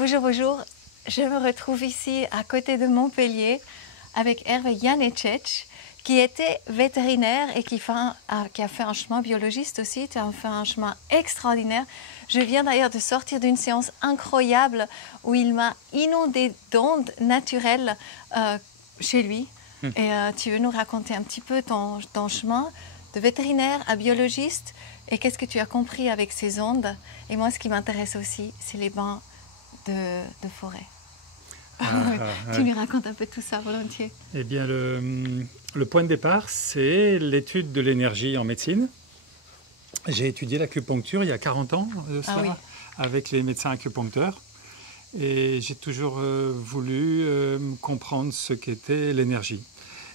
Bonjour, bonjour. Je me retrouve ici à côté de Montpellier avec Hervé Janeček, qui était vétérinaire et qui a fait un chemin biologiste aussi. Tu as fait un chemin extraordinaire. Je viens d'ailleurs de sortir d'une séance incroyable où il m'a inondé d'ondes naturelles chez lui. Et tu veux nous raconter un petit peu ton chemin de vétérinaire à biologiste et qu'est-ce que tu as compris avec ces ondes? Et moi, ce qui m'intéresse aussi, c'est les bains de forêt. Tu nous racontes un peu tout ça volontiers. Eh bien, le point de départ, c'est l'étude de l'énergie en médecine. J'ai étudié l'acupuncture il y a 40 ans avec les médecins acupuncteurs. Et j'ai toujours voulu comprendre ce qu'était l'énergie.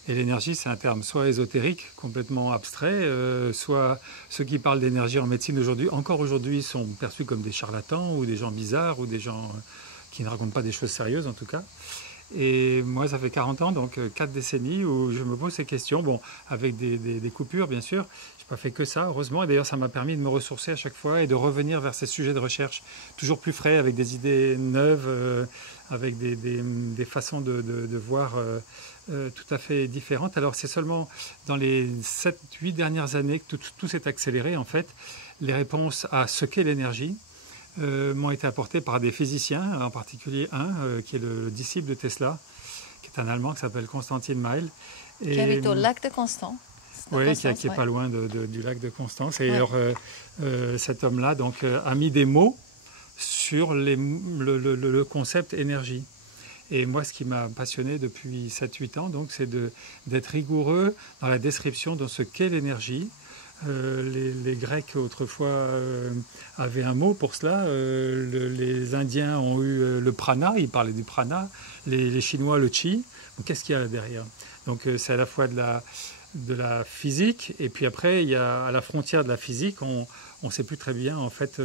Et l'énergie, c'est un terme soit ésotérique, complètement abstrait, soit ceux qui parlent d'énergie en médecine aujourd'hui, encore aujourd'hui, sont perçus comme des charlatans ou des gens bizarres ou des gens qui ne racontent pas des choses sérieuses en tout cas. Et moi, ça fait 40 ans, donc 4 décennies où je me pose ces questions, bon, avec des coupures bien sûr. Je n'ai pas fait que ça, heureusement, et d'ailleurs ça m'a permis de me ressourcer à chaque fois et de revenir vers ces sujets de recherche toujours plus frais, avec des idées neuves, avec des façons de voir tout à fait différentes. Alors c'est seulement dans les 7-8 dernières années que tout s'est accéléré en fait. Les réponses à ce qu'est l'énergie m'ont été apportées par des physiciens, en particulier un qui est le disciple de Tesla, qui est un Allemand qui s'appelle Konstantin Meil. Qui habite au lac de Constance. Oui, qui est pas loin du lac de Constance. Et alors, cet homme-là donc, a mis des mots sur le concept énergie. Et moi, ce qui m'a passionné depuis 7-8 ans, c'est d'être rigoureux dans la description de ce qu'est l'énergie. Les Grecs autrefois avaient un mot pour cela. Les Indiens ont eu le prana, ils parlaient du prana. Les Chinois le chi. Qu'est-ce qu'il y a derrière? Donc c'est à la fois de la physique et puis après il y a à la frontière de la physique, on ne sait plus très bien en fait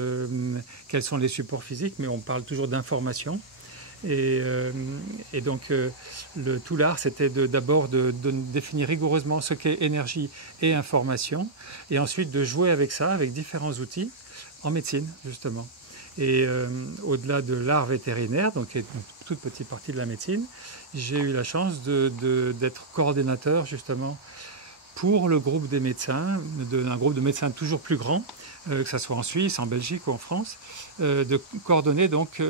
quels sont les supports physiques, mais on parle toujours d'information. Et donc tout l'art, c'était d'abord de définir rigoureusement ce qu'est énergie et information, et ensuite de jouer avec ça, avec différents outils, en médecine justement. Et au-delà de l'art vétérinaire, donc qui est une toute petite partie de la médecine, j'ai eu la chance d'être coordonnateur justement pour le groupe des médecins, d'un groupe de médecins toujours plus grand, que ce soit en Suisse, en Belgique ou en France, de coordonner donc,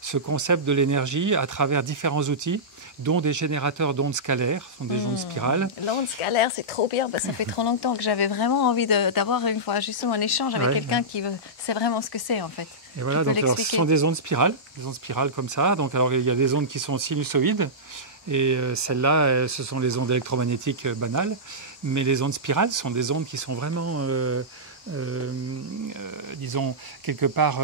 ce concept de l'énergie à travers différents outils, dont des générateurs d'ondes scalaires, ce sont des ondes spirales. L'onde scalaire, c'est trop bien, parce que ça fait trop longtemps que j'avais vraiment envie d'avoir une fois justement un échange avec quelqu'un qui sait vraiment ce que c'est en fait. Et voilà, donc, alors, ce sont des ondes spirales comme ça. Donc, alors, il y a des ondes qui sont sinusoïdes, et celles-là, ce sont les ondes électromagnétiques banales. Mais les ondes spirales sont des ondes qui sont vraiment, disons, quelque part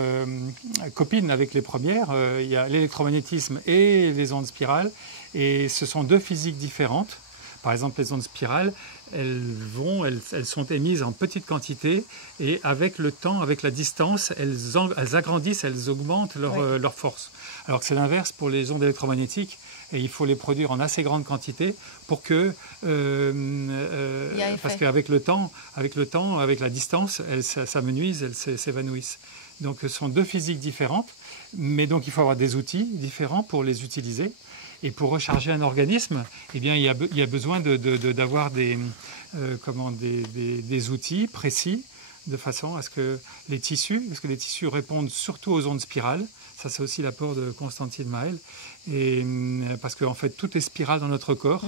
copines avec les premières. Il y a l'électromagnétisme et les ondes spirales. Et ce sont deux physiques différentes. Par exemple, les ondes spirales, elles sont émises en petite quantité et avec le temps, avec la distance, elles agrandissent, elles augmentent leur force. Alors que c'est l'inverse pour les ondes électromagnétiques. Et il faut les produire en assez grande quantité pour que, parce qu'avec le temps, avec la distance, elles s'amenuisent, elles s'évanouissent. Donc ce sont deux physiques différentes, mais donc il faut avoir des outils différents pour les utiliser. Et pour recharger un organisme, eh bien, il y a besoin d'avoir des outils précis, de façon à ce que les tissus, parce que les tissus répondent surtout aux ondes spirales, ça c'est aussi l'apport de Konstantin Meil, et parce qu'en fait tout est spirale dans notre corps.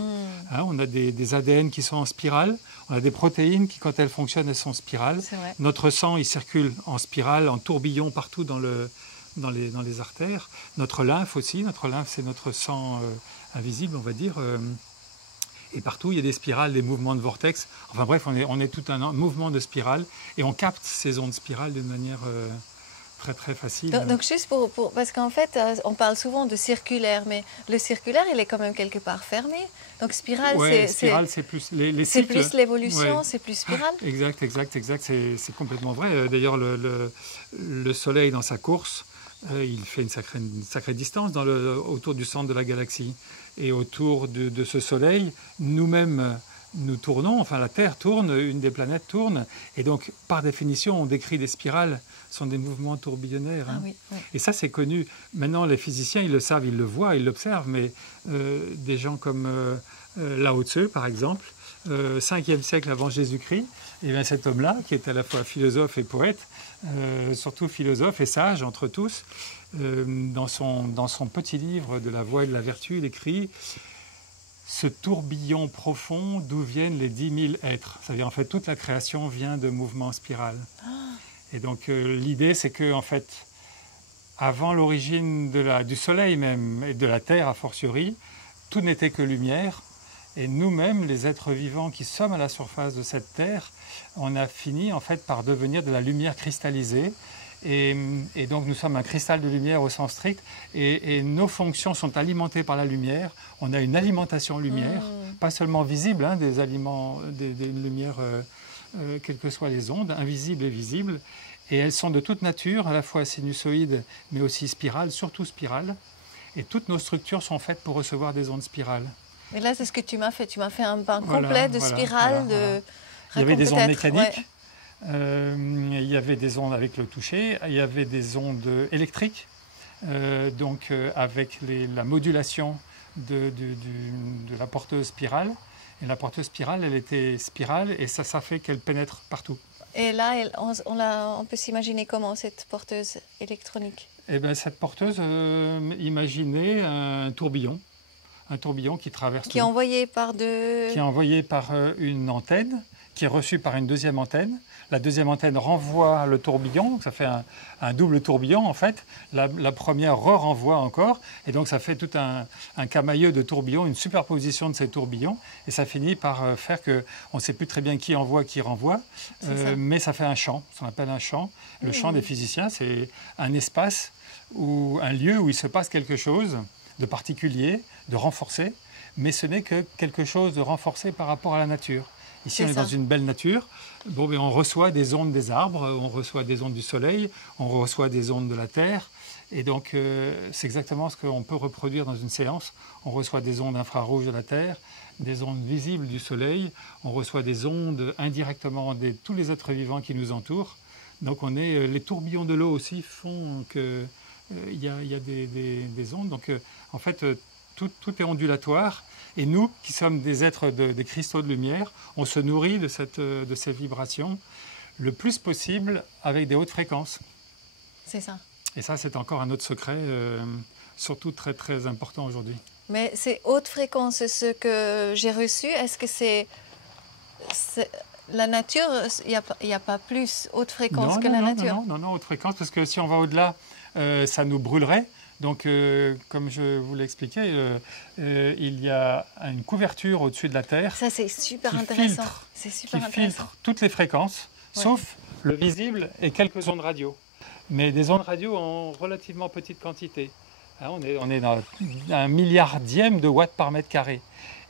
On a des ADN qui sont en spirale, on a des protéines qui quand elles fonctionnent elles sont spirales. Notre sang il circule en spirale, en tourbillon partout dans les artères. Notre lymphe aussi, c'est notre sang invisible on va dire. Et partout, il y a des spirales, des mouvements de vortex. Enfin bref, on est tout un mouvement de spirale et on capte ces ondes spirales d'une manière très très facile. Donc juste parce qu'en fait, on parle souvent de circulaire, mais le circulaire, il est quand même quelque part fermé. Donc spirale, c'est plus les cycles. C'est plus l'évolution, c'est plus spirale. Exact, c'est complètement vrai. D'ailleurs, le Soleil dans sa course, il fait une sacrée distance autour du centre de la galaxie. Et autour de ce Soleil, nous-mêmes, nous tournons, enfin la Terre tourne, une des planètes tourne, et donc par définition on décrit des spirales, ce sont des mouvements tourbillonnaires. Hein. Ah oui, oui. Et ça c'est connu. Maintenant les physiciens ils le savent, ils le voient, ils l'observent, mais des gens comme Lao Tzu par exemple, 5e siècle avant Jésus-Christ, et bien cet homme-là qui est à la fois philosophe et poète, surtout philosophe et sage entre tous, dans son petit livre de la voie et de la vertu, il écrit ce tourbillon profond d'où viennent les 10 000 êtres. C'est-à-dire, en fait, toute la création vient de mouvements spirales. Et donc, l'idée, c'est que, en fait, avant l'origine du Soleil même, et de la Terre a fortiori, tout n'était que lumière. Et nous-mêmes, les êtres vivants qui sommes à la surface de cette Terre, on a fini, en fait, par devenir de la lumière cristallisée. Et donc nous sommes un cristal de lumière au sens strict et nos fonctions sont alimentées par la lumière. On a une alimentation lumière, pas seulement visible, hein, des lumières, quelles que soient les ondes, invisibles et visibles. Et elles sont de toute nature, à la fois sinusoïdes mais aussi spirales, surtout spirales. Et toutes nos structures sont faites pour recevoir des ondes spirales. Et là, c'est ce que tu m'as fait. Tu m'as fait un bain complet de spirales. Il y avait des ondes mécaniques. Ouais. Il y avait des ondes avec le toucher, il y avait des ondes électriques, donc avec la modulation de la porteuse spirale. Et la porteuse spirale, elle était spirale et ça fait qu'elle pénètre partout. Et là, on peut s'imaginer comment cette porteuse électronique? Eh bien, cette porteuse, imaginez un tourbillon qui traverse. Qui est envoyé par Qui est envoyé par une antenne, qui est reçue par une deuxième antenne. La deuxième antenne renvoie le tourbillon, donc ça fait un double tourbillon en fait. La première renvoie encore, et donc ça fait tout un camailleux de tourbillons, une superposition de ces tourbillons, et ça finit par faire qu'on ne sait plus très bien qui envoie, qui renvoie, mais ça fait un champ, ça appelle un champ. Le champ des physiciens, c'est un espace ou un lieu où il se passe quelque chose de particulier, de renforcé, mais ce n'est que quelque chose de renforcé par rapport à la nature. Ici, on est dans une belle nature. Bon, on reçoit des ondes des arbres, on reçoit des ondes du soleil, on reçoit des ondes de la terre. Et donc, c'est exactement ce qu'on peut reproduire dans une séance. On reçoit des ondes infrarouges de la terre, des ondes visibles du soleil, on reçoit des ondes indirectement de tous les êtres vivants qui nous entourent. Donc, les tourbillons de l'eau aussi font qu'il y a des ondes. Donc, en fait, tout est ondulatoire. Et nous, qui sommes des êtres des cristaux de lumière, on se nourrit de ces vibrations le plus possible avec des hautes fréquences. C'est ça. Et ça, c'est encore un autre secret, surtout très, très important aujourd'hui. Mais ces hautes fréquences, ce que j'ai reçu, est-ce que c'est la nature, il n'y a pas plus haute fréquence que la nature? Non, haute fréquence, parce que si on va au-delà, ça nous brûlerait. Donc, comme je vous l'ai expliqué, il y a une couverture au-dessus de la Terre. Ça, c'est super intéressant. Qui filtre toutes les fréquences, sauf le visible et quelques ondes radio. Mais des ondes radio en relativement petite quantité. Hein, on est dans 1 milliardième de watts par mètre carré.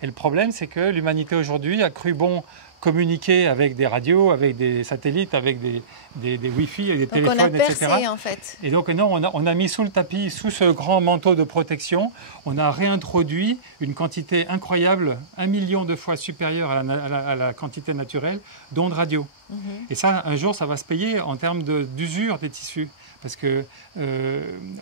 Et le problème, c'est que l'humanité aujourd'hui a cru bon communiquer avec des radios, avec des satellites, avec des Wi-Fi, avec des téléphones, on a percé, etc. En fait. Et donc non, on a mis sous le tapis, sous ce grand manteau de protection, on a réintroduit une quantité incroyable, 1 million de fois supérieure à la quantité naturelle d'ondes radio. Et ça, un jour, ça va se payer en termes d'usure des tissus. Parce que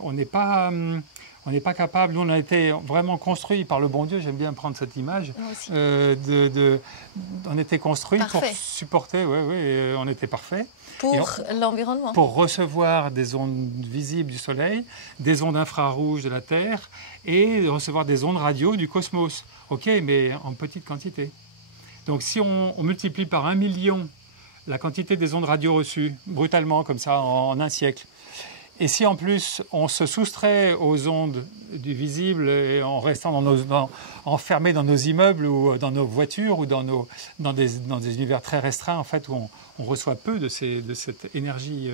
on n'est pas capable, nous on a été vraiment construits par le bon Dieu, j'aime bien prendre cette image, on était construits pour supporter, on était parfait. Pour l'environnement. Pour recevoir des ondes visibles du soleil, des ondes infrarouges de la Terre et recevoir des ondes radio du cosmos. Ok, mais en petite quantité. Donc si on multiplie par 1 million la quantité des ondes radio reçues, brutalement comme ça, en un siècle, et si en plus on se soustrait aux ondes du visible et en restant enfermé dans nos immeubles ou dans nos voitures ou dans des univers très restreints en fait, où on reçoit peu de cette énergie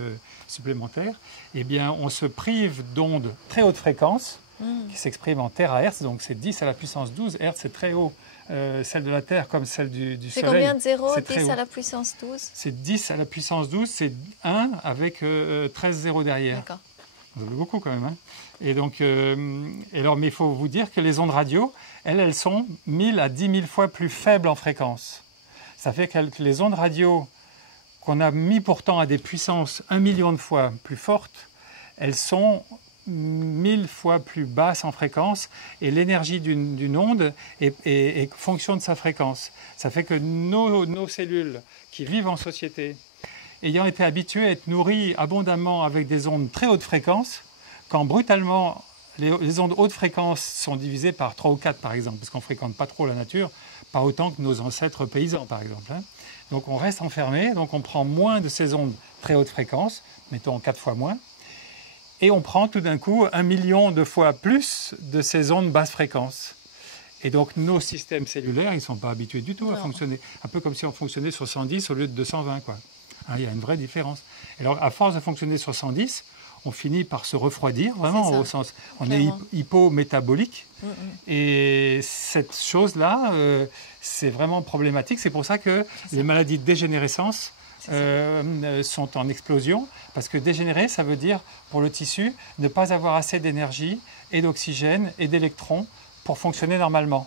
supplémentaire, eh bien on se prive d'ondes très haute fréquence qui s'expriment en terahertz, donc c'est 10 à la puissance 12, Hertz c'est très haut. Celle de la Terre comme celle du Soleil. C'est combien de zéros? 10 à la puissance 12? C'est 10 à la puissance 12, c'est 1 avec 13 zéros derrière. D'accord. Vous avez beaucoup quand même. Hein. Et donc, alors, mais il faut vous dire que les ondes radio, elles sont 1000 à 10 000 fois plus faibles en fréquence. Ça fait que les ondes radio qu'on a mis pourtant à des puissances 1 million de fois plus fortes, elles sont 1000 fois plus basses en fréquence et l'énergie d'une onde est fonction de sa fréquence. Ça fait que nos cellules qui vivent en société, ayant été habituées à être nourries abondamment avec des ondes très haute fréquence, quand brutalement les ondes haute fréquence sont divisées par 3 ou 4 par exemple, parce qu'on ne fréquente pas trop la nature, pas autant que nos ancêtres paysans par exemple. Hein. Donc on reste enfermé, donc on prend moins de ces ondes très haute fréquence, mettons 4 fois moins, et on prend tout d'un coup 1 million de fois plus de ces ondes basse fréquence. Et donc nos systèmes cellulaires, ils ne sont pas habitués du tout à fonctionner. Un peu comme si on fonctionnait sur 110 au lieu de 220, quoi. Hein, il y a une vraie différence. Et alors à force de fonctionner sur 110, on finit par se refroidir, vraiment au sens... On est hypométabolique. Et cette chose-là, c'est vraiment problématique. C'est pour ça que les maladies de dégénérescence sont en explosion. Parce que dégénérer, ça veut dire, pour le tissu, ne pas avoir assez d'énergie et d'oxygène et d'électrons pour fonctionner normalement.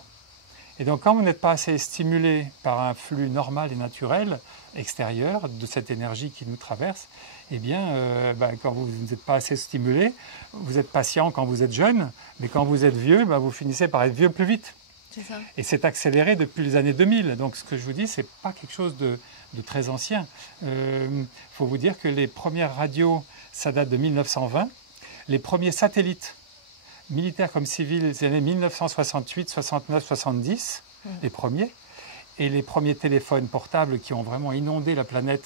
Et donc, quand vous n'êtes pas assez stimulé par un flux normal et naturel extérieur de cette énergie qui nous traverse, eh bien, quand vous n'êtes pas assez stimulé, vous êtes patient quand vous êtes jeune, mais quand vous êtes vieux, vous finissez par être vieux plus vite. C'est ça. Et c'est accéléré depuis les années 2000. Donc, ce que je vous dis, ce n'est pas quelque chose de très ancien. Il faut vous dire que les premières radios, ça date de 1920. Les premiers satellites, militaires comme civils, les années 1968, 69, 70, les premiers. Et les premiers téléphones portables qui ont vraiment inondé la planète,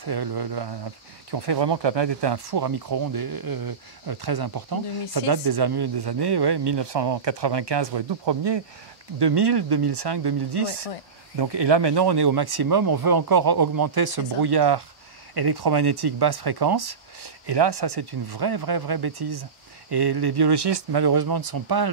qui ont fait vraiment que la planète était un four à micro-ondes très important. 2006. Ça date des années 1995, tout premier, 2000, 2005, 2010. Donc, et là, maintenant, on est au maximum. On veut encore augmenter ce brouillard électromagnétique basse fréquence. Et là, ça, c'est une vraie bêtise. Et les biologistes, malheureusement, ne sont pas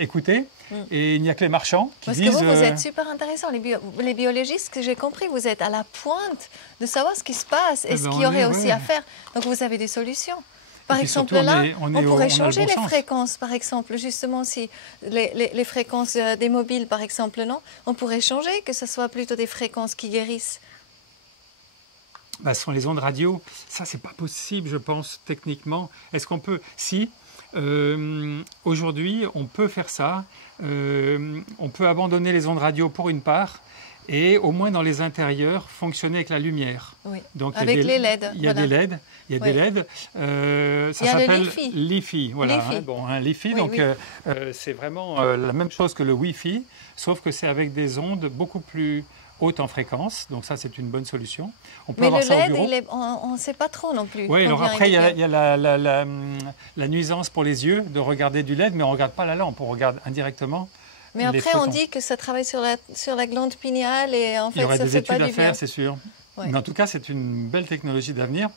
écoutés. Et il n'y a que les marchands qui disent... Parce que vous êtes super intéressant. Les biologistes, que j'ai compris, vous êtes à la pointe de savoir ce qui se passe et ce qu'il y aurait aussi à faire. Donc, vous avez des solutions. Par exemple, surtout, là, on pourrait changer les fréquences, par exemple, justement, si les fréquences des mobiles, par exemple, non, on pourrait changer, que ce soit plutôt des fréquences qui guérissent. Ce sont les ondes radio. Ça, c'est pas possible, je pense, techniquement. Est-ce qu'on peut... Si, aujourd'hui, on peut faire ça. On peut abandonner les ondes radio pour une part et au moins dans les intérieurs, fonctionner avec la lumière. Oui, donc, avec les LED. Il y a des LED. Il y a des LED. Ça s'appelle LiFi. Voilà, LiFi. Donc, c'est vraiment la même chose que le Wi-Fi, sauf que c'est avec des ondes beaucoup plus haute en fréquence, donc ça c'est une bonne solution. On peut avoir ça au bureau. LED, on ne sait pas trop non plus. Oui, alors après il y a la nuisance pour les yeux de regarder du LED, mais on ne regarde pas la lampe, on regarde indirectement. Mais après on dit que ça travaille sur la glande pinéale et en fait ça ne fait pas du bien. Il y aurait des études à faire, c'est sûr. Ouais. Mais en tout cas c'est une belle technologie d'avenir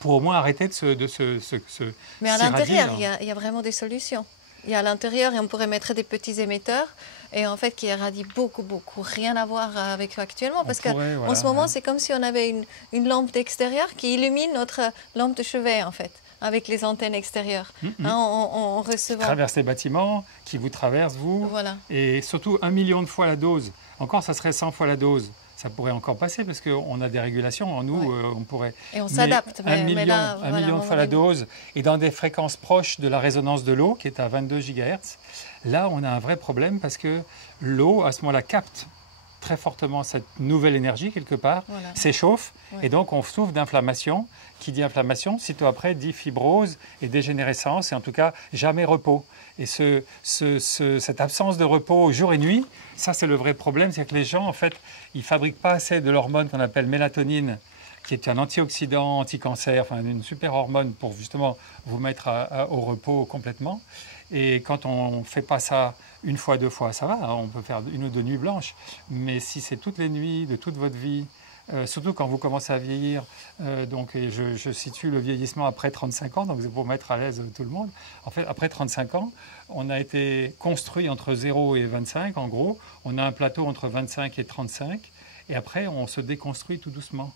pour au moins arrêter de se Mais à l'intérieur il y a vraiment des solutions. Il y a à l'intérieur et on pourrait mettre des petits émetteurs et en fait qui irradient beaucoup, rien à voir avec actuellement parce qu'en ce moment c'est comme si on avait une lampe d'extérieur qui illumine notre lampe de chevet en fait avec les antennes extérieures. On recevant... Qui traverse les bâtiments, qui vous traverse vous et surtout 1 million de fois la dose. Encore ça serait 100 fois la dose. Ça pourrait encore passer parce qu'on a des régulations en nous, on pourrait... Et on s'adapte. Un million de fois la dose et dans des fréquences proches de la résonance de l'eau qui est à 22 GHz, là on a un vrai problème parce que l'eau à ce moment-là capte très fortement cette nouvelle énergie quelque part, s'échauffe et donc on souffre d'inflammation. Qui dit inflammation, sitôt après dit fibrose et dégénérescence et en tout cas jamais repos. Et cette absence de repos jour et nuit, ça c'est le vrai problème, c'est que les gens en fait, ils ne fabriquent pas assez de l'hormone qu'on appelle mélatonine, qui est un antioxydant, anti-cancer, enfin une super hormone pour justement vous mettre au repos complètement. Et quand on ne fait pas ça une fois, 2 fois, ça va, on peut faire 1 ou 2 nuits blanches. Mais si c'est toutes les nuits de toute votre vie, surtout quand vous commencez à vieillir, donc je situe le vieillissement après 35 ans, donc c'est pour mettre à l'aise tout le monde. En fait, après 35 ans, on a été construit entre 0 et 25, en gros. On a un plateau entre 25 et 35, et après, on se déconstruit tout doucement.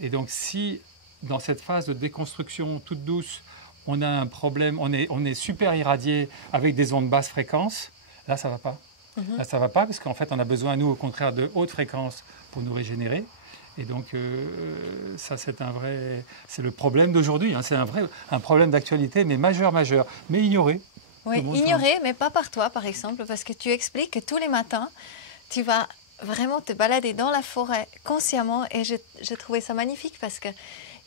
Et donc, si dans cette phase de déconstruction toute douce, on a un problème, on est super irradié avec des ondes basse fréquence, là ça ne va pas. Là ça ne va pas parce qu'en fait on a besoin, nous au contraire, de haute fréquence pour nous régénérer. Et donc ça c'est le problème d'aujourd'hui, hein. C'est un problème d'actualité, mais majeur, mais ignoré. Oui, ignoré, mais pas par toi par exemple, parce que tu expliques que tous les matins, tu vas vraiment te balader dans la forêt consciemment, et j'ai trouvé ça magnifique parce que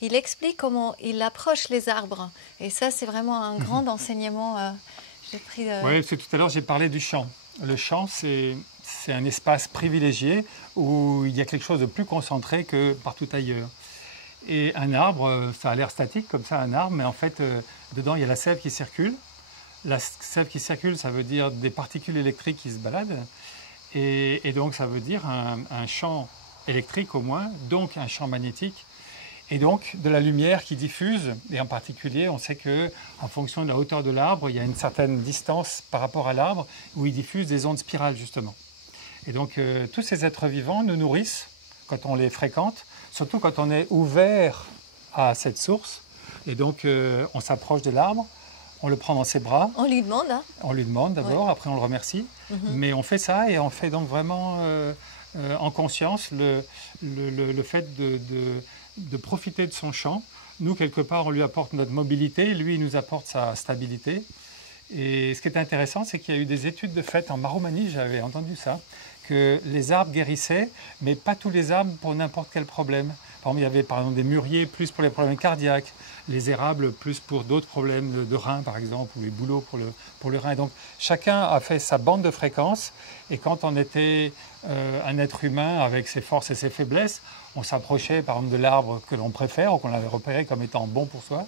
il explique comment il approche les arbres. Et ça, c'est vraiment un grand enseignement. J'ai pris. Oui, parce que tout à l'heure, j'ai parlé du champ. Le champ, c'est un espace privilégié où il y a quelque chose de plus concentré que partout ailleurs. Et un arbre, ça a l'air statique comme ça, un arbre, mais en fait, dedans, il y a la sève qui circule. La sève qui circule, ça veut dire des particules électriques qui se baladent. Et donc, ça veut dire un champ électrique au moins, donc un champ magnétique. Et donc, de la lumière qui diffuse, et en particulier, on sait qu'en fonction de la hauteur de l'arbre, il y a une certaine distance par rapport à l'arbre où il diffuse des ondes spirales, justement. Et donc, tous ces êtres vivants nous nourrissent quand on les fréquente, surtout quand on est ouvert à cette source. Et donc, on s'approche de l'arbre, on le prend dans ses bras. On lui demande, hein? On lui demande d'abord, après on le remercie. Mais on fait ça et on fait donc vraiment en conscience le fait de profiter de son champ. Nous, quelque part, on lui apporte notre mobilité, lui, il nous apporte sa stabilité. Et ce qui est intéressant, c'est qu'il y a eu des études de fait en Roumanie, j'avais entendu ça, que les arbres guérissaient, mais pas tous les arbres pour n'importe quel problème. Par exemple, il y avait par exemple des mûriers plus pour les problèmes cardiaques, les érables plus pour d'autres problèmes de rein, par exemple, ou les bouleaux pour le rein. Et donc, chacun a fait sa bande de fréquences. Et quand on était un être humain avec ses forces et ses faiblesses, on s'approchait par exemple de l'arbre que l'on préfère ou qu'on avait repéré comme étant bon pour soi.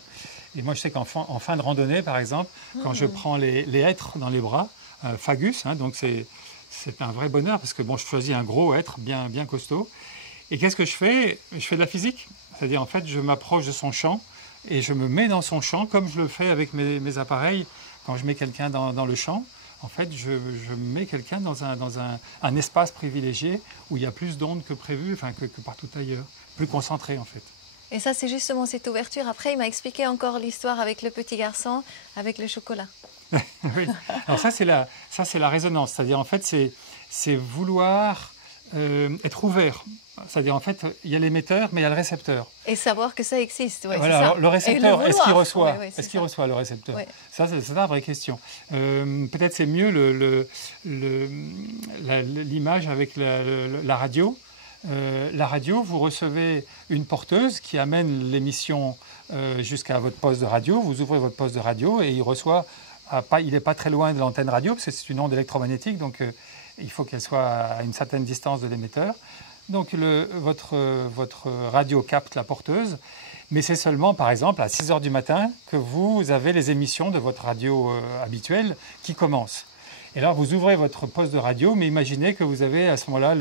Et moi, je sais qu'en fin de randonnée, par exemple, quand je prends les hêtres dans les bras, Fagus, hein, donc c'est un vrai bonheur parce que bon, je choisis un gros hêtre bien costaud. Et qu'est-ce que je fais? Je fais de la physique, c'est-à-dire en fait, je m'approche de son champ et je me mets dans son champ comme je le fais avec mes appareils. Quand je mets quelqu'un dans le champ, en fait, je mets quelqu'un dans un espace privilégié où il y a plus d'ondes que prévu, enfin que partout ailleurs, plus concentré en fait. Et ça, c'est justement cette ouverture. Après, il m'a expliqué encore l'histoire avec le petit garçon, avec le chocolat. Oui. Alors ça, c'est la résonance. C'est-à-dire, en fait, c'est vouloir être ouvert. C'est-à-dire, en fait, il y a l'émetteur, mais il y a le récepteur. Et savoir que ça existe. Ouais, voilà, alors, le récepteur, est-ce qu'il reçoit? Est-ce qu'il reçoit le récepteur? Ouais. Ça, c'est la vraie question. Peut-être c'est mieux l'image avec la radio. La radio, vous recevez une porteuse qui amène l'émission jusqu'à votre poste de radio. Vous ouvrez votre poste de radio et il reçoit, il n'est pas très loin de l'antenne radio, parce que c'est une onde électromagnétique, donc il faut qu'elle soit à une certaine distance de l'émetteur. Donc votre radio capte la porteuse, mais c'est seulement, par exemple, à 6 h du matin que vous avez les émissions de votre radio habituelle qui commencent. Et là, vous ouvrez votre poste de radio, mais imaginez que vous avez à ce moment-là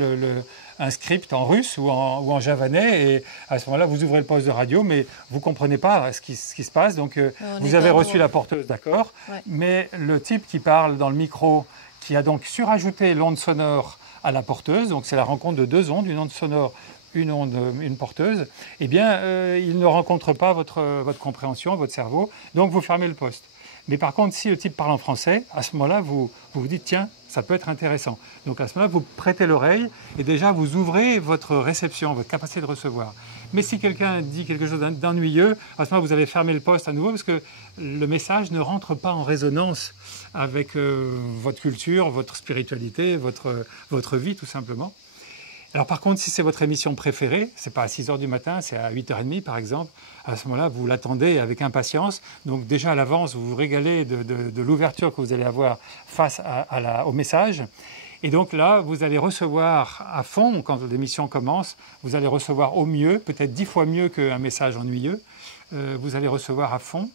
un script en russe ou en javanais, et à ce moment-là, vous ouvrez le poste de radio, mais vous ne comprenez pas ce qui se passe. Donc, vous avez reçu la porteuse, d'accord, mais le type qui parle dans le micro, qui a donc surajouté l'onde sonore à la porteuse, donc c'est la rencontre de deux ondes, une onde sonore, une porteuse, eh bien, il ne rencontre pas votre compréhension, votre cerveau, donc vous fermez le poste. Mais par contre, si le type parle en français, à ce moment-là, vous dites, tiens, ça peut être intéressant. Donc à ce moment-là, vous prêtez l'oreille et déjà, vous ouvrez votre réception, votre capacité de recevoir. Mais si quelqu'un dit quelque chose d'ennuyeux, à ce moment-là, vous allez fermer le poste à nouveau parce que le message ne rentre pas en résonance avec votre culture, votre spiritualité, votre vie, tout simplement. Alors par contre, si c'est votre émission préférée, c'est pas à 6 h du matin, c'est à 8 h 30 par exemple, à ce moment-là, vous l'attendez avec impatience. Donc déjà à l'avance, vous vous régalez de l'ouverture que vous allez avoir face au message. Et donc là, vous allez recevoir à fond, quand l'émission commence, vous allez recevoir au mieux, peut-être 10 fois mieux qu'un message ennuyeux, vous allez recevoir à fond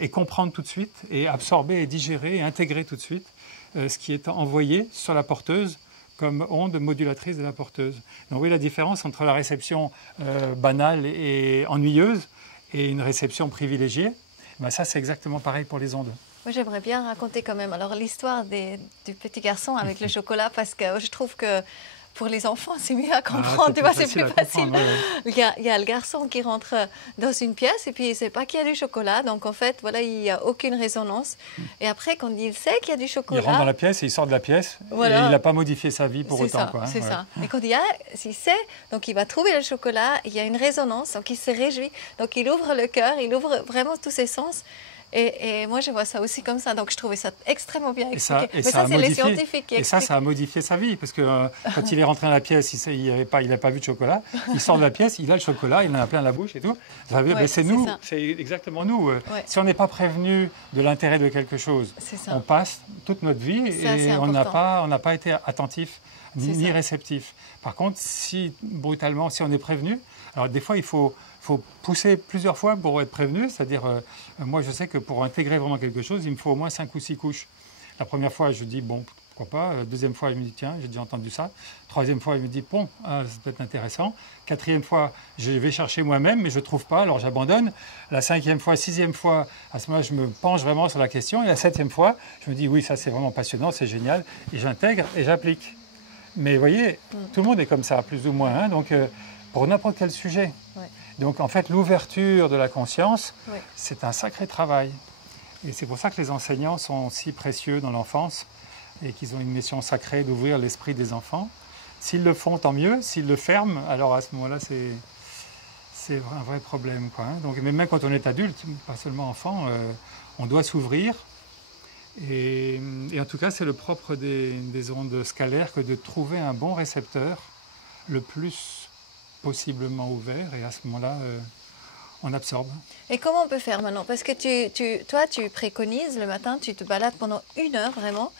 et comprendre tout de suite, et absorber et digérer et intégrer tout de suite ce qui est envoyé sur la porteuse comme onde modulatrice de la porteuse. Donc vous voyez la différence entre la réception banale et ennuyeuse et une réception privilégiée. Ben ça, c'est exactement pareil pour les ondes. Moi, j'aimerais bien raconter quand même alors l'histoire du petit garçon avec le chocolat, parce que je trouve que pour les enfants, c'est mieux à comprendre, tu vois, c'est plus facile. Il y a le garçon qui rentre dans une pièce et puis il ne sait pas qu'il y a du chocolat. Donc en fait, voilà, il n'y a aucune résonance. Et après, quand il sait qu'il y a du chocolat... Il rentre dans la pièce et il sort de la pièce voilà. Et il n'a pas modifié sa vie pour autant. C'est ça. Et quand s'il sait, donc il va trouver le chocolat, il y a une résonance, donc il se réjouit. Donc il ouvre le cœur, il ouvre vraiment tous ses sens. Et moi, je vois ça aussi comme ça. Donc, je trouvais ça extrêmement bien expliqué. Mais ça, c'est les scientifiques qui expliquent. Et ça a modifié sa vie. Parce que quand il est rentré dans la pièce, il n'avait pas vu de chocolat. Il sort de la pièce, il a le chocolat, il en a plein la bouche et tout. C'est nous, c'est exactement nous. Si on n'est pas prévenu de l'intérêt de quelque chose, on passe toute notre vie et on n'a pas été attentif ni réceptif. Par contre, si brutalement, si on est prévenu, alors des fois, il faut pousser plusieurs fois pour être prévenu, c'est-à-dire, moi je sais que pour intégrer vraiment quelque chose, il me faut au moins 5 ou 6 couches. La première fois, je dis, bon, pourquoi pas. Deuxième fois, il me dit, tiens, j'ai déjà entendu ça. Troisième fois, il me dit, bon, ça peut être intéressant. Quatrième fois, je vais chercher moi-même, mais je ne trouve pas, alors j'abandonne. La cinquième fois, sixième fois, à ce moment-là, je me penche vraiment sur la question. Et la septième fois, je me dis, oui, ça c'est vraiment passionnant, c'est génial. Et j'intègre et j'applique. Mais vous voyez, tout le monde est comme ça, plus ou moins. Hein, donc, pour n'importe quel sujet. Ouais. Donc en fait, l'ouverture de la conscience, c'est un sacré travail. Et c'est pour ça que les enseignants sont si précieux dans l'enfance et qu'ils ont une mission sacrée d'ouvrir l'esprit des enfants. S'ils le font, tant mieux. S'ils le ferment, alors à ce moment-là, c'est un vrai problème, quoi, hein. Donc, mais même quand on est adulte, pas seulement enfant, on doit s'ouvrir. Et en tout cas, c'est le propre des ondes scalaires que de trouver un bon récepteur le plus possiblement ouvert, et à ce moment-là, on absorbe. Et comment on peut faire maintenant? Parce que toi, tu préconises le matin, tu te balades pendant 1 heure vraiment,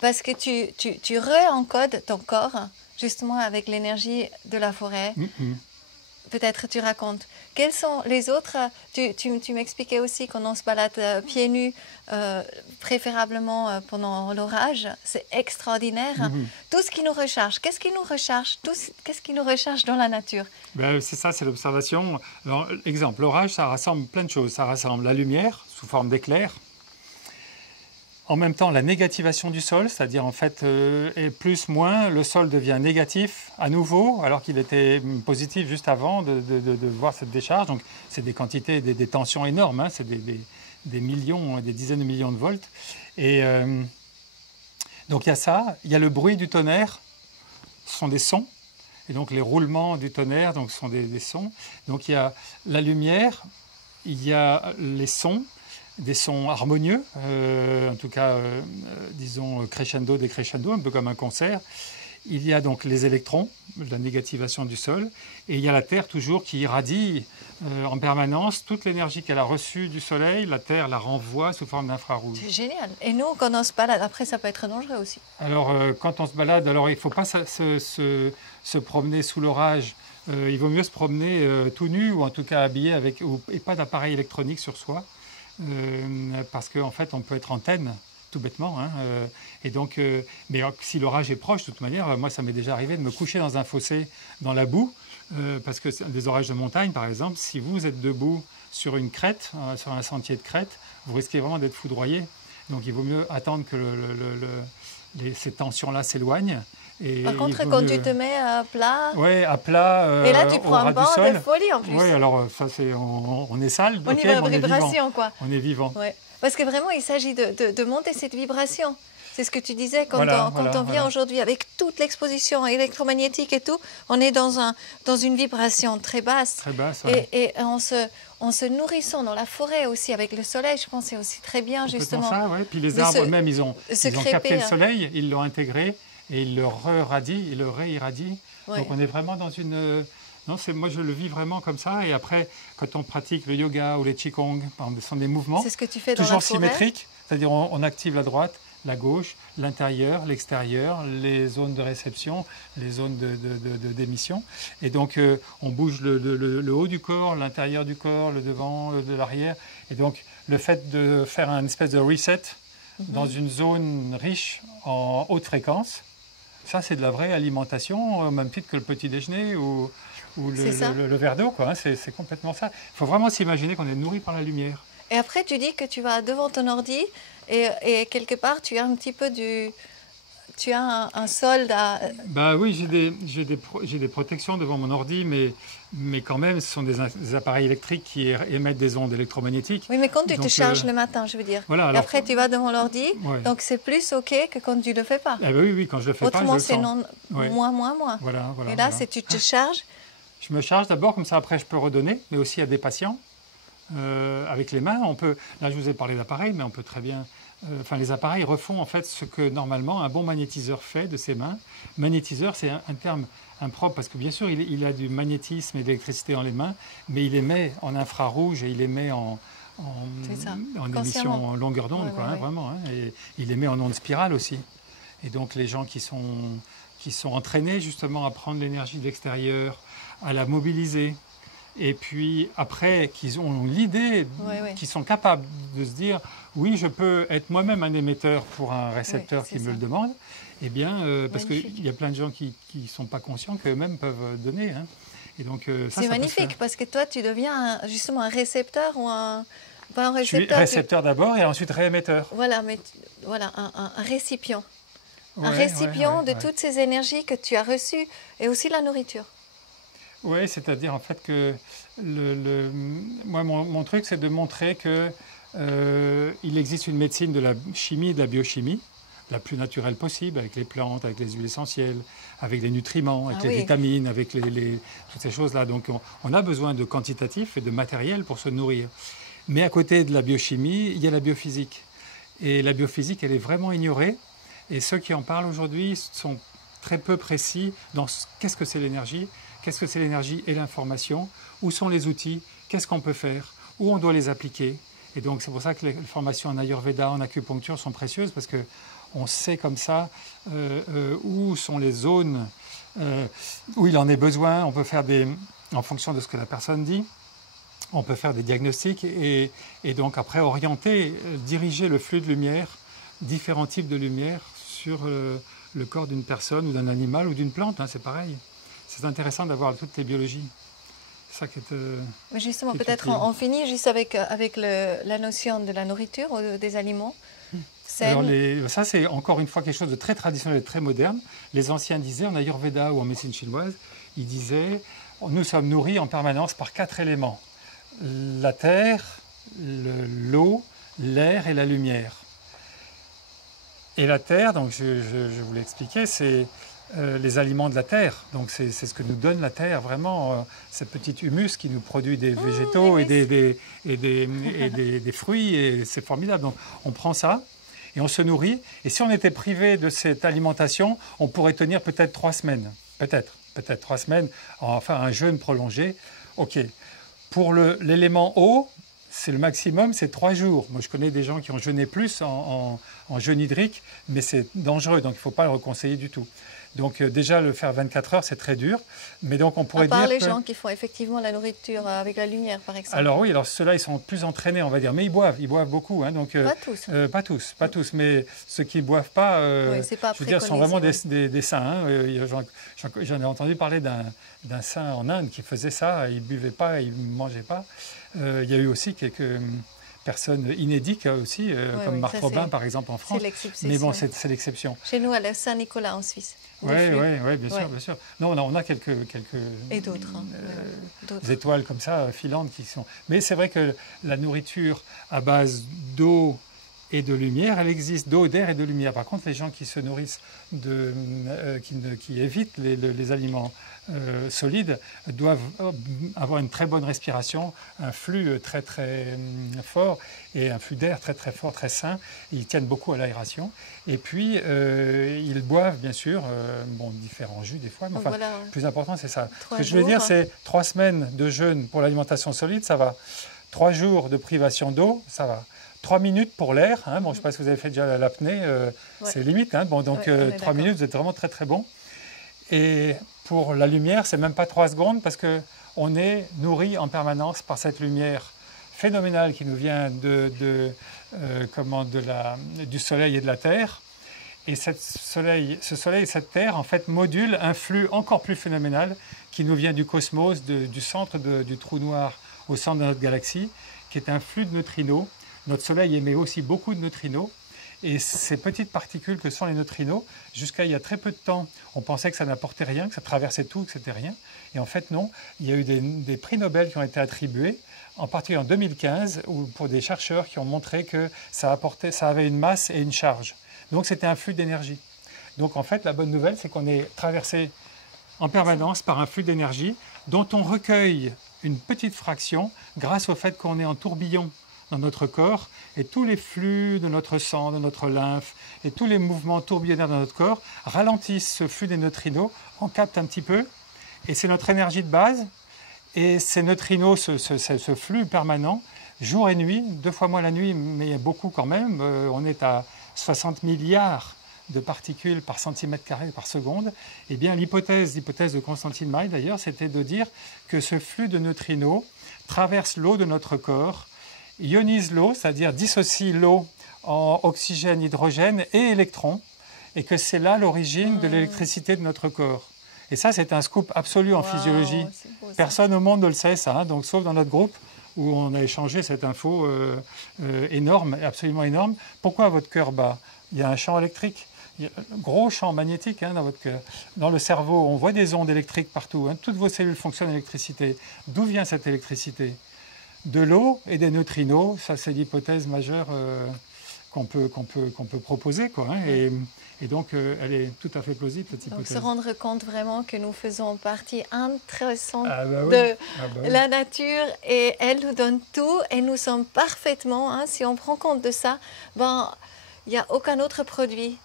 parce que tu re-encodes ton corps, justement avec l'énergie de la forêt. Peut-être tu racontes. Quels sont les autres? Tu m'expliquais aussi qu'on se balade pieds nus, préférablement pendant l'orage. C'est extraordinaire. Tout ce qui nous recharge. Qu'est-ce qui nous recharge? Qu'est-ce qui nous recharge dans la nature? C'est ça, c'est l'observation. Exemple, l'orage, ça rassemble plein de choses. Ça rassemble la lumière sous forme d'éclairs. En même temps, la négativation du sol, c'est-à-dire en fait, et plus, moins, le sol devient négatif à nouveau, alors qu'il était positif juste avant de voir cette décharge. Donc, c'est des quantités, des tensions énormes, hein, c'est des millions, des dizaines de millions de volts. Et donc, il y a ça, il y a le bruit du tonnerre, ce sont des sons, et donc les roulements du tonnerre, donc, ce sont des sons. Donc, il y a la lumière, il y a les sons, des sons harmonieux, en tout cas, disons crescendo, décrescendo, un peu comme un concert. Il y a donc les électrons, la négativation du sol, et il y a la Terre toujours qui irradie en permanence toute l'énergie qu'elle a reçue du Soleil. La Terre la renvoie sous forme d'infrarouge. C'est génial. Et nous, quand on se balade, après, ça peut être dangereux aussi. Alors, quand on se balade, alors il ne faut pas se promener sous l'orage. Il vaut mieux se promener tout nu, ou en tout cas habillé et pas d'appareil électronique sur soi. Parce qu'en fait, on peut être antenne, tout bêtement. Hein, et donc, mais si l'orage est proche, de toute manière, moi, ça m'est déjà arrivé de me coucher dans un fossé, dans la boue, parce que des orages de montagne, par exemple, si vous êtes debout sur une crête, sur un sentier de crête, vous risquez vraiment d'être foudroyé. Donc, il vaut mieux attendre que ces tensions-là s'éloignent. Et par contre, quand tu te mets à plat... Oui, à plat, et là, tu prends un banc de folie en plus. Oui, alors ça, on est sale, on y va en vibration, quoi. On est vivant. Ouais. Parce que vraiment, il s'agit de monter cette vibration. C'est ce que tu disais quand on vient aujourd'hui, avec toute l'exposition électromagnétique et tout, on est dans une vibration très basse. Très basse, et en se nourrissant dans la forêt aussi, avec le soleil, je pense que c'est aussi très bien, justement. Ça, ouais. Puis les arbres eux-mêmes, ils ont capté le soleil, ils l'ont intégré, et ils le réirradient. Ouais. Donc on est vraiment dans une... Non, moi je le vis vraiment comme ça. Et après, quand on pratique le yoga ou les qigong, ce sont des mouvements ce que tu fais dans toujours symétriques, c'est-à-dire on active la droite, la gauche, l'intérieur, l'extérieur, les zones de réception, les zones d'émission. Et donc on bouge le haut du corps, l'intérieur du corps, le devant, l'arrière. Et donc le fait de faire une espèce de reset dans une zone riche en haute fréquence, ça c'est de la vraie alimentation, au même titre que le petit déjeuner ou le verre d'eau, quoi, hein, c'est complètement ça. Il faut vraiment s'imaginer qu'on est nourri par la lumière. Et après, tu dis que tu vas devant ton ordi et quelque part, tu as un petit peu tu as un solde à... Bah oui, j'ai des protections devant mon ordi, mais quand même, ce sont des appareils électriques qui émettent des ondes électromagnétiques. Oui, mais quand tu te Donc, charges le matin, je veux dire, voilà, et alors, après tu vas devant l'ordi, ouais. donc c'est plus OK que quand tu ne le fais pas. Eh ben oui, oui, quand je le fais Autrement, pas, je c'est le sens. non, Ouais. moins. Voilà, Et là, voilà. c'est tu te charges. Je me charge d'abord, comme ça après je peux redonner, mais aussi à des patients. Avec les mains, on peut, là je vous ai parlé d'appareils, mais on peut très bien, enfin les appareils refont en fait ce que normalement un bon magnétiseur fait de ses mains. Magnétiseur, c'est un terme impropre parce que bien sûr il a du magnétisme et de l'électricité dans les mains, mais il émet en infrarouge et il émet en émission en longueur d'onde, quoi, vraiment. Hein, et il émet en onde spirale aussi. Et donc les gens qui sont entraînés justement à prendre l'énergie de l'extérieur, à la mobiliser, et puis après qu'ils ont l'idée, qu'ils sont capables de se dire oui, je peux être moi-même un émetteur pour un récepteur qui me le demande, eh bien, parce qu'il y a plein de gens qui ne sont pas conscients qu'eux-mêmes peuvent donner. Hein. Et donc, c'est magnifique parce que toi, tu deviens justement un récepteur ou un... Pas un récepteur, je suis récepteur d'abord et ensuite réémetteur. Voilà, mais voilà, un récipient. Un récipient de toutes ces énergies que tu as reçues et aussi la nourriture. Oui, c'est-à-dire en fait que moi, mon truc, c'est de montrer que il existe une médecine de la chimie et de la biochimie, la plus naturelle possible, avec les plantes, avec les huiles essentielles, avec les nutriments, avec les vitamines, avec toutes ces choses-là. Donc on a besoin de quantitatif et de matériel pour se nourrir. Mais à côté de la biochimie, il y a la biophysique. Et la biophysique, elle est vraiment ignorée. Et ceux qui en parlent aujourd'hui sont très peu précis dans qu'est-ce que c'est l'énergie, qu'est-ce que c'est l'énergie et l'information, où sont les outils, qu'est-ce qu'on peut faire, où on doit les appliquer. Et donc c'est pour ça que les formations en Ayurveda, en acupuncture sont précieuses parce qu'on sait comme ça où sont les zones où il en est besoin. On peut faire en fonction de ce que la personne dit, on peut faire des diagnostics et donc après orienter, diriger le flux de lumière, différents types de lumière sur le corps d'une personne ou d'un animal ou d'une plante, hein, c'est pareil. C'est intéressant d'avoir toutes les biologies. C'est ça qui est, justement, peut-être on finit juste avec la notion de la nourriture, des aliments. Alors ça, c'est encore une fois quelque chose de très traditionnel et très moderne. Les anciens disaient, en Ayurveda ou en médecine chinoise, ils disaient, nous sommes nourris en permanence par 4 éléments. La terre, l'eau, l'air et la lumière. Et la terre, donc je vous l'ai expliqué, c'est les aliments de la terre. Donc c'est ce que nous donne la terre, vraiment, cette petite humus qui nous produit des végétaux et des fruits, et c'est formidable. Donc on prend ça et on se nourrit. Et si on était privé de cette alimentation, on pourrait tenir peut-être 3 semaines. Peut-être 3 semaines, enfin un jeûne prolongé. Ok. Pour l'élément eau, c'est le maximum, c'est 3 jours. Moi, je connais des gens qui ont jeûné plus en jeûne hydrique, mais c'est dangereux, donc il ne faut pas le reconseiller du tout. Donc déjà, le faire 24 heures, c'est très dur. Mais donc on pourrait dire à part les gens qui font effectivement la nourriture avec la lumière, par exemple. Alors oui, alors ceux-là, ils sont plus entraînés, on va dire. Mais ils boivent beaucoup. Hein, donc, pas tous. Pas tous, mais ceux qui ne boivent pas, pas je veux dire, sont vraiment des saints. Hein. J'en ai entendu parler d'un saint en Inde qui faisait ça. Il ne buvait pas, il ne mangeait pas. Il y a eu aussi quelques personnes inédites aussi, comme Marc Robin, par exemple, en France. Mais bon, c'est l'exception. Chez nous, à Saint-Nicolas, en Suisse. Oui, bien sûr. Non, on a quelques et d'autres, étoiles comme ça, filantes qui sont... Mais c'est vrai que la nourriture à base d'eau et de lumière, elle existe, d'eau, d'air et de lumière. Par contre, les gens qui se nourrissent, qui évitent les aliments solides, doivent avoir une très bonne respiration, un flux très très fort et un flux d'air très très fort, très sain. Ils tiennent beaucoup à l'aération. Et puis, ils boivent, bien sûr, différents jus des fois, mais enfin, le plus important, c'est ça. Ce que je veux dire, c'est 3 semaines de jeûne pour l'alimentation solide, ça va. 3 jours de privation d'eau, ça va. 3 minutes pour l'air, hein. Bon, je ne sais pas si vous avez fait déjà l'apnée, c'est limite. Hein. Bon, donc 3 minutes, vous êtes vraiment très très bon. Et pour la lumière, c'est même pas 3 secondes parce qu'on est nourri en permanence par cette lumière phénoménale qui nous vient du soleil et de la terre. Et ce soleil et cette terre, en fait, modulent un flux encore plus phénoménal qui nous vient du cosmos, du centre du trou noir au centre de notre galaxie, qui est un flux de neutrinos. Notre soleil émet aussi beaucoup de neutrinos. Et ces petites particules que sont les neutrinos, jusqu'à il y a très peu de temps, on pensait que ça n'apportait rien, que ça traversait tout, que c'était rien. Et en fait, non. Il y a eu des prix Nobel qui ont été attribués, en particulier en 2015, pour des chercheurs qui ont montré que ça avait une masse et une charge. Donc c'était un flux d'énergie. Donc en fait, la bonne nouvelle, c'est qu'on est traversé en permanence par un flux d'énergie dont on recueille une petite fraction grâce au fait qu'on est en tourbillon dans notre corps, et tous les flux de notre sang, de notre lymphe, et tous les mouvements tourbillonnaires de notre corps ralentissent ce flux des neutrinos, on capte un petit peu, et c'est notre énergie de base, et ces neutrinos, ce flux permanent, jour et nuit, 2 fois moins la nuit, mais beaucoup quand même, on est à 60 milliards de particules par centimètre carré par seconde. Eh bien, l'hypothèse de Constantin May, d'ailleurs, c'était de dire que ce flux de neutrinos traverse l'eau de notre corps, ionise l'eau, c'est-à-dire dissocie l'eau en oxygène, hydrogène et électrons, et que c'est là l'origine de l'électricité de notre corps. Et ça, c'est un scoop absolu en physiologie. Beau, personne au monde ne le sait, ça, hein, donc, sauf dans notre groupe, où on a échangé cette info énorme, absolument énorme. Pourquoi votre cœur bat? Il y a un champ électrique. Il y a un gros champ magnétique dans votre cœur. Dans le cerveau, on voit des ondes électriques partout. Hein. Toutes vos cellules fonctionnent à l'électricité. D'où vient cette électricité? De l'eau et des neutrinos. Ça, c'est l'hypothèse majeure qu'on peut proposer, quoi, hein. Et donc, elle est tout à fait plausible, cette hypothèse. Donc, se rendre compte vraiment que nous faisons partie intéressante de la nature, et elle nous donne tout, et nous sommes parfaitement, hein, si on prend compte de ça, ben, il n'y a aucun autre produit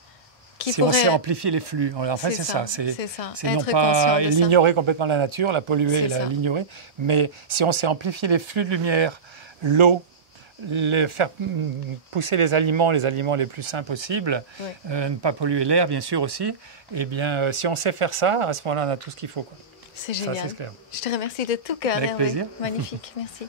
qui pourrait... on sait amplifier les flux. En fait, c'est ça. C'est non être pas conscient de ignorer complètement la nature, la polluer, l'ignorer, mais si on sait amplifier les flux de lumière, l'eau, faire pousser les aliments les plus sains possibles, ne pas polluer l'air, bien sûr, aussi, eh bien, si on sait faire ça, à ce moment-là, on a tout ce qu'il faut, quoi. C'est génial. Ça, c'est clair. Je te remercie de tout cœur. Avec plaisir. Magnifique, merci.